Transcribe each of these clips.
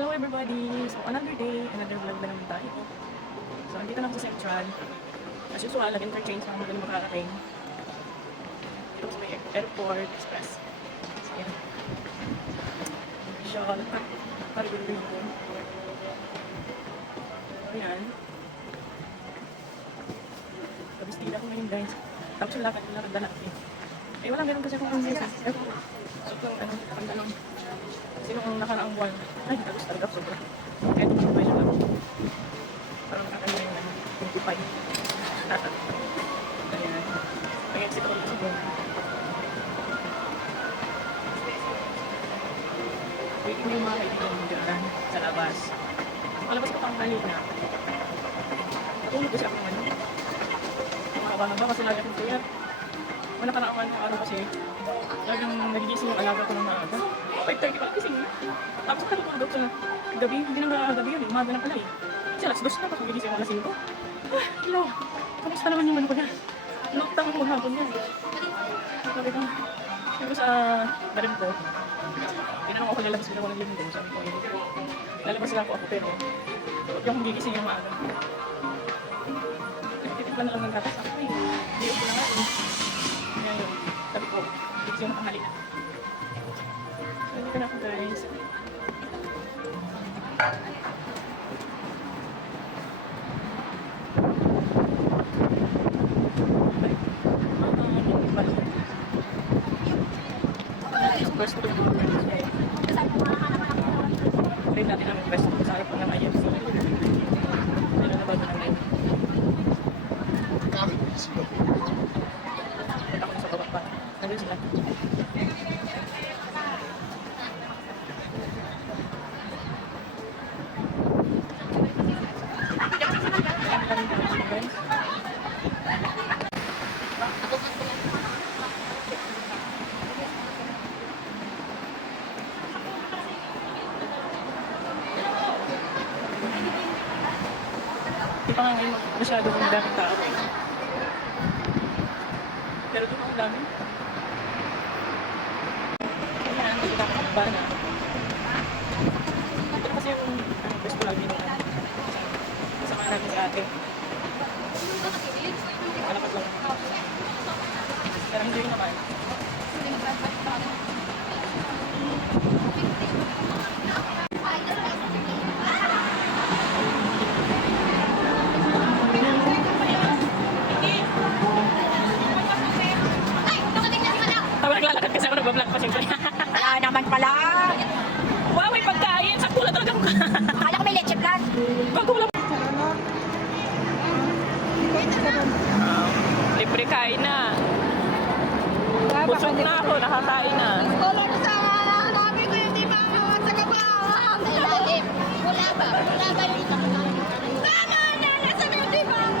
Hello everybody! So another day, another vlog na naman tayo. So andito na ako sa Central. As usual, nag-interchange na ako magaling makarating. Dito sa may airport express. So yan. Official. Parigulo ko. So yan. Kabistila ko ngayon guys. Tapos yung lakad na natin. Eh walang ganun kasi kung ang business. So lang pantalon. Kasi nung nakaraang buwan, ay, tapos talaga sobra. Kaya ito parang pwede lang. Parang nakakala yung pupay. Ayan. Ayan, sito ko sa buwan. Waiting na yung mga kaibigan mo dyan sa labas. Malabas ko pang kanina. Natulog kasi ako ng ano. Mahaba-haba kasi lagi akong kaya. Wala ka na araw kasi talagang nagigising yung alaga ko ng maaga. 5:30 pa lang gising. Tapos nakatulog sa gabi. Hindi na gabi yun. Umaga na pala eh. Kasi alas 2 na. Tapos nagigising ako alas 5. Hello. Kamusta naman yung ano ko dyan? Nukta ko maghapon yan. Sabi ko. Sabi ko sa barim ko. Tinanong ako lalabas ko na walang linggo. Sabi ko, lalabas lang ako pero huwag yung gigising yung maaga. Titipan na lang ng gatas ako eh. Hindi ko na nga eh. Ngayon, sabi ko, gigising yung tanghali na. Nandito na ako guys. First ko ito. Try natin ang first ko sa harap ko ng IFC. Dito na bago namin. Punta ko sa baba pa. Nandun sila. Hindi pa nga ngayon masyadong daming tao. Pero doon ang dami. Ayan, nakita ko ng bana. Ito kasi yung gusto lagi nung kasama namin si ate. Malapad lang. Pero enjoy naman. Naglalakad kasi ako nagbablog pa siyempre. Wala naman pala. Wow, may pagkain! Sa pula talaga ko. Akala ko may leche plan. Bago wala. Libre kain na. Busog na ako, nakakain na. Tulad sa namin ko yung timang sa kabahan. Wala ba? Wala ba dito? Tama na! Nasa yung timang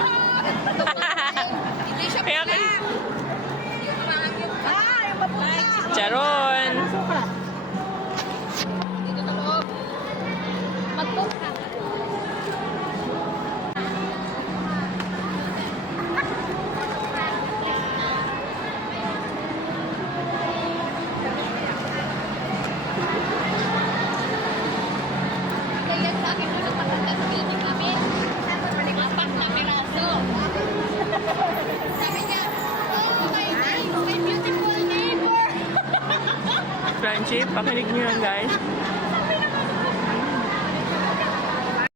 hindi siya Kaya pula. Yung maputa. Charon! Dito sa loob. Mag-book na. Kaya sa akin doon napatanda sa building namin. 4 na piraso. Sabi niya, oh, my beautiful neighbor. Friendship, pakinig nyo yan guys.